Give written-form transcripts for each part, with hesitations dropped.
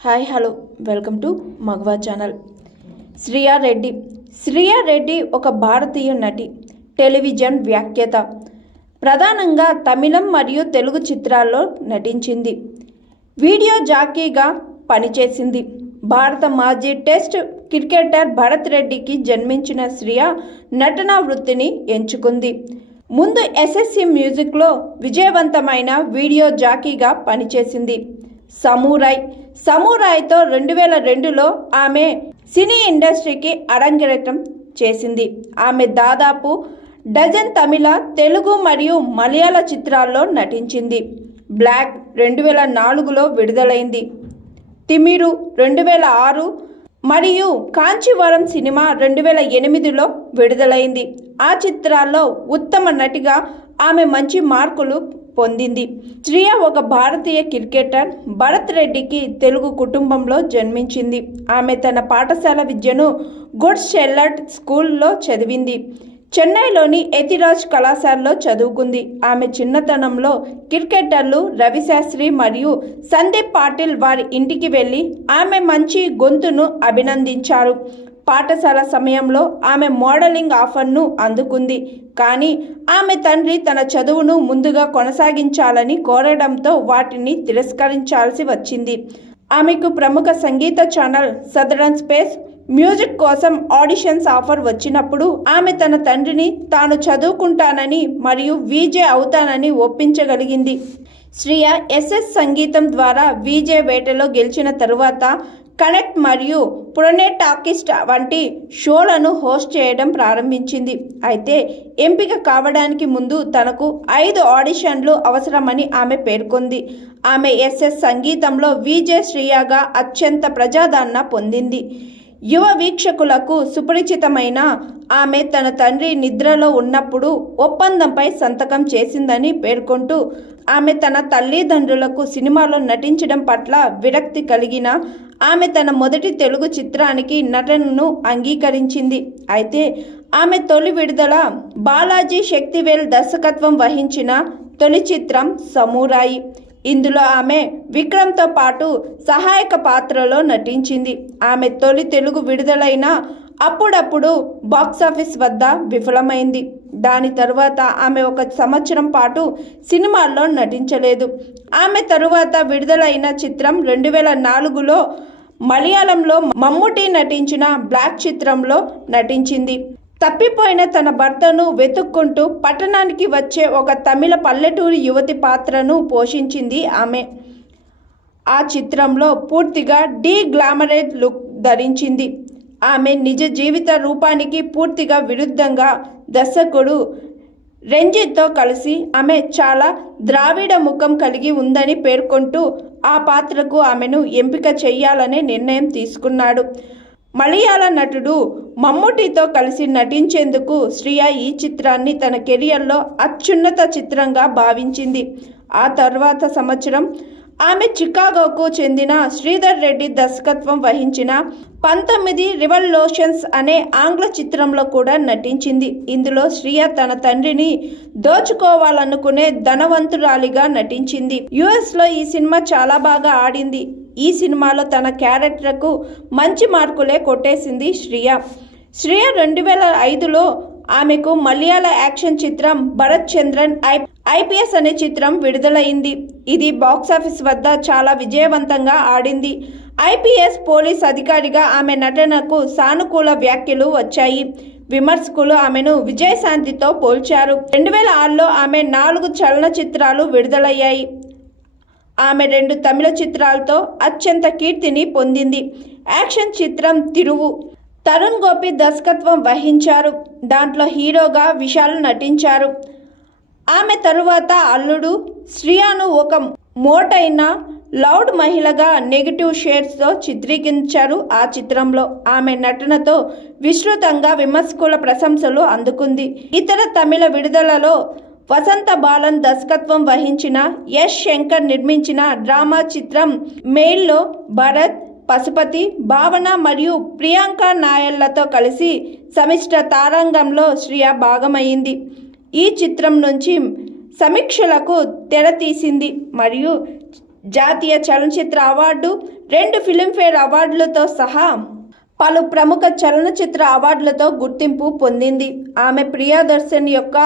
Hi hello welcome to మగవా channel. Shriya Reddy ఒక భారతీయ నటి, టెలివిజన్ వ్యాఖ్యాత. ప్రధానంగా తమిళం మరియు తెలుగు చిత్రాల్లో నటించింది. వీడియో జాకీగా పనిచేసింది. భారత మాజీ టెస్ట్ క్రికెటర్ భరత్ రెడ్డికి జన్మించిన శ్రియా నటనా వృత్తిని ఎంచుకుంది. ముందు ఎస్ఎస్సి మ్యూజిక్లో విజయవంతమైన వీడియో జాకీగా పనిచేసింది. సమూరాయ్తో 2002లో ఆమె సినీ ఇండస్ట్రీకి అరంగేట్రం చేసింది. ఆమె దాదాపు డజన్ తమిళ, తెలుగు మరియు మలయాళ చిత్రాల్లో నటించింది. బ్లాక్ 2004లో విడుదలైంది. తిమిరు 2006 మరియు కాంచీవరం సినిమా 2008లో విడుదలైంది. ఆ చిత్రాల్లో ఉత్తమ నటిగా ఆమె మంచి మార్కులు పొందింది. శ్రియా ఒక భారతీయ క్రికెటర్. భరత్ రెడ్డికి తెలుగు కుటుంబంలో జన్మించింది. ఆమె తన పాఠశాల విద్యను గుడ్ షెల్లర్డ్ స్కూల్లో చదివింది. చెన్నైలోని ఎతిరాజ్ కళాశాలలో చదువుకుంది. ఆమె చిన్నతనంలో క్రికెటర్లు రవిశాస్త్రి మరియు సందీప్ పాటిల్ వారి ఇంటికి వెళ్ళి ఆమె మంచి గొంతును అభినందించారు. పాఠశాల సమయంలో ఆమె మోడలింగ్ ఆఫర్ను అందుకుంది. కానీ ఆమె తండ్రి తన చదువును ముందుగా కొనసాగించాలని కోరడంతో వాటిని తిరస్కరించాల్సి వచ్చింది. ఆమెకు ప్రముఖ సంగీత ఛానల్ సదరన్ స్పేస్ మ్యూజిక్ కోసం ఆడిషన్స్ ఆఫర్ వచ్చినప్పుడు ఆమె తన తండ్రిని తాను చదువుకుంటానని మరియు విజే అవుతానని ఒప్పించగలిగింది. శ్రియా ఎస్ఎస్ సంగీతం ద్వారా విజే వేటలో గెలిచిన తరువాత కనెక్ట్ మరియు పురనే టాకీస్ట్ వంటి షోలను హోస్ట్ చేయడం ప్రారంభించింది. అయితే ఎంపిక కావడానికి ముందు తనకు 5 ఆడిషన్లు అవసరమని ఆమె పేర్కొంది. ఆమె ఎస్ఎస్ సంగీతంలో విజే శ్రియాగా అత్యంత ప్రజాదరణ పొందింది. యువ వీక్షకులకు సుపరిచితమైన ఆమె తన తండ్రి నిద్రలో ఉన్నప్పుడు ఒప్పందంపై సంతకం చేసిందని పేర్కొంటూ ఆమె తన తల్లిదండ్రులకు సినిమాలో నటించడం పట్ల విరక్తి కలిగిన ఆమె తన మొదటి తెలుగు చిత్రానికి నటనను అంగీకరించింది. అయితే ఆమె తొలి విడుదల బాలాజీ శక్తివేల్ దర్శకత్వం వహించిన తొలి చిత్రం సమూరాయి. ఇందులో ఆమె విక్రమ్తో పాటు సహాయక పాత్రలో నటించింది. ఆమె తొలి తెలుగు విడుదలైన అప్పుడప్పుడు బాక్సాఫీస్ వద్ద విఫలమైంది. దాని తరువాత ఆమె 1 సంవత్సరం పాటు సినిమాల్లో నటించలేదు. ఆమె తరువాత విడుదలైన చిత్రం 2004లో మలయాళంలో మమ్ముటి నటించిన బ్లాక్ చిత్రంలో నటించింది. తప్పిపోయిన తన భర్తను వెతుక్కుంటూ పట్టణానికి వచ్చే ఒక తమిళ పల్లెటూరి యువతి పాత్రను పోషించింది ఆమె. ఆ చిత్రంలో పూర్తిగా గ్లామరైజ్ లుక్ ధరించింది. ఆమె నిజ జీవిత రూపానికి పూర్తిగా విరుద్ధంగా దర్శకుడు రంజిత్తో కలిసి ఆమె చాలా ద్రావిడ ముఖం కలిగి ఉందని పేర్కొంటూ ఆ పాత్రకు ఆమెను ఎంపిక చేయాలనే నిర్ణయం తీసుకున్నాడు. మలయాళ నటుడు మమ్ముటితో కలిసి నటించేందుకు శ్రియా ఈ చిత్రాన్ని తన కెరియర్లో అత్యున్నత చిత్రంగా భావించింది. ఆ తర్వాత సంవత్సరం ఆమె చికాగోకు చెందిన శ్రీధర్ రెడ్డి దర్శకత్వం వహించిన 19 రివల్యూషన్స్ అనే ఆంగ్ల చిత్రంలో కూడా నటించింది. ఇందులో శ్రియా తన తండ్రిని దోచుకోవాలనుకునే ధనవంతురాలిగా నటించింది. యుఎస్లో ఈ సినిమా చాలా బాగా ఆడింది. ఈ సినిమాలో తన క్యారెక్టర్కు మంచి మార్కులే కొట్టేసింది శ్రియా. 2005లో ఆమెకు మలయాళ యాక్షన్ చిత్రం భరత్ చంద్రన్ ఐపీఎస్ అనే చిత్రం విడుదలైంది. ఇది బాక్సాఫీస్ వద్ద చాలా విజయవంతంగా ఆడింది. ఐపీఎస్ పోలీస్ అధికారిగా ఆమె నటనకు సానుకూల వ్యాఖ్యలు వచ్చాయి. విమర్శకులు ఆమెను విజయశాంతితో పోల్చారు. 2006లో ఆమె 4 చలనచిత్రాలు విడుదలయ్యాయి. ఆమె 2 తమిళ చిత్రాలతో అత్యంత కీర్తిని పొందింది. యాక్షన్ చిత్రం తిరువు తరుణ్ గోపి దర్శకత్వం వహించారు. దాంట్లో హీరోగా విశాల్ నటించారు. ఆమె తరువాత అల్లుడు శ్రియాను ఒక మోటైన లౌడ్ మహిళగా నెగిటివ్ షేడ్స్తో చిత్రీకరించారు. ఆ చిత్రంలో ఆమె నటనతో విస్తృతంగా విమర్శకుల ప్రశంసలు అందుకుంది. ఇతర తమిళ విడుదలలో వసంత బాలన్ దర్శకత్వం వహించిన ఎస్ శంకర్ నిర్మించిన డ్రామా చిత్రం మెయిల్లో భరత్, పశుపతి, భావన మరియు ప్రియాంక నాయర్లతో కలిసి సమిష్ట తారాంగంలో శ్రియా భాగమైంది. ఈ చిత్రం నుంచి సమీక్షలకు తెరతీసింది మరియు జాతీయ చలనచిత్ర అవార్డు, 2 ఫిల్మ్ఫేర్ అవార్డులతో సహా పలు ప్రముఖ చలనచిత్ర అవార్డులతో గుర్తింపు పొందింది. ఆమె ప్రియదర్శన్ యొక్క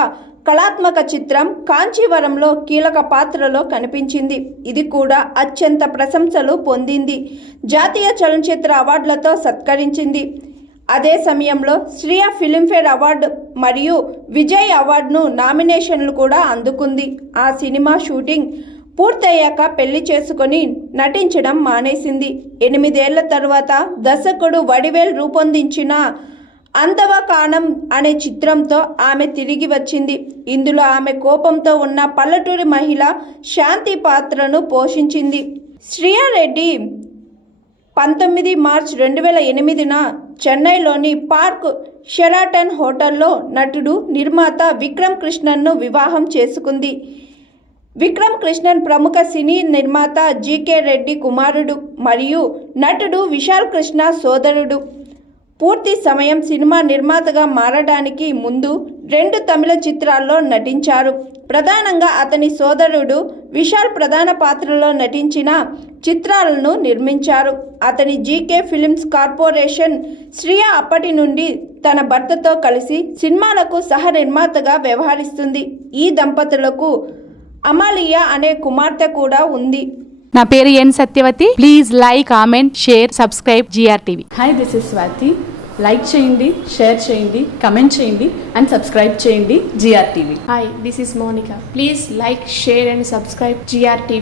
కళాత్మక చిత్రం కాంచీవరంలో కీలక పాత్రలో కనిపించింది. ఇది కూడా అత్యంత ప్రశంసలు పొందింది. జాతీయ చలనచిత్ర అవార్డులతో సత్కరించింది. అదే సమయంలో శ్రియా ఫిల్మ్ఫేర్ అవార్డు మరియు విజయ్ అవార్డును నామినేషన్లు కూడా అందుకుంది. ఆ సినిమా షూటింగ్ పూర్తయ్యాక పెళ్లి చేసుకొని నటించడం మానేసింది. 8 ఏళ్ల తరువాత దర్శకుడు వడివేల్ రూపొందించిన అందవకానం అనే చిత్రంతో ఆమె తిరిగి వచ్చింది. ఇందులో ఆమె కోపంతో ఉన్న పల్లెటూరి మహిళ శాంతి పాత్రను పోషించింది. శ్రియా రెడ్డి 19 మార్చి 2008న చెన్నైలోని పార్క్ షెరాటన్ హోటల్లో నటుడు, నిర్మాత విక్రమ్ కృష్ణన్ను వివాహం చేసుకుంది. విక్రమ్ కృష్ణన్ ప్రముఖ సినీ నిర్మాత జీకే రెడ్డి కుమారుడు మరియు నటుడు విశాల్ కృష్ణ సోదరుడు. పూర్తి సమయం సినిమా నిర్మాతగా మారడానికి ముందు 2 తమిళ చిత్రాల్లో నటించారు. ప్రధానంగా అతని సోదరుడు విశాల్ ప్రధాన పాత్రలో నటించిన చిత్రాలను నిర్మించారు. అతని జీకే ఫిల్మ్స్ కార్పొరేషన్. శ్రియా అప్పటి నుండి తన భర్తతో కలిసి సినిమాలకు సహ నిర్మాతగా వ్యవహరిస్తుంది. ఈ దంపతులకు అమాలియా అనే కుమార్తె కూడా ఉంది. నా పేరు N Satyavathi. Please like, comment, share, subscribe GRTV. Hi, this is Swathi. Like చేయండి, షేర్ చేయండి, కమెంట్ చేయండి అండ్ సబ్స్క్రైబ్ చేయండి GRTV. Hi, this is Monica. Please like, share and subscribe GRTV.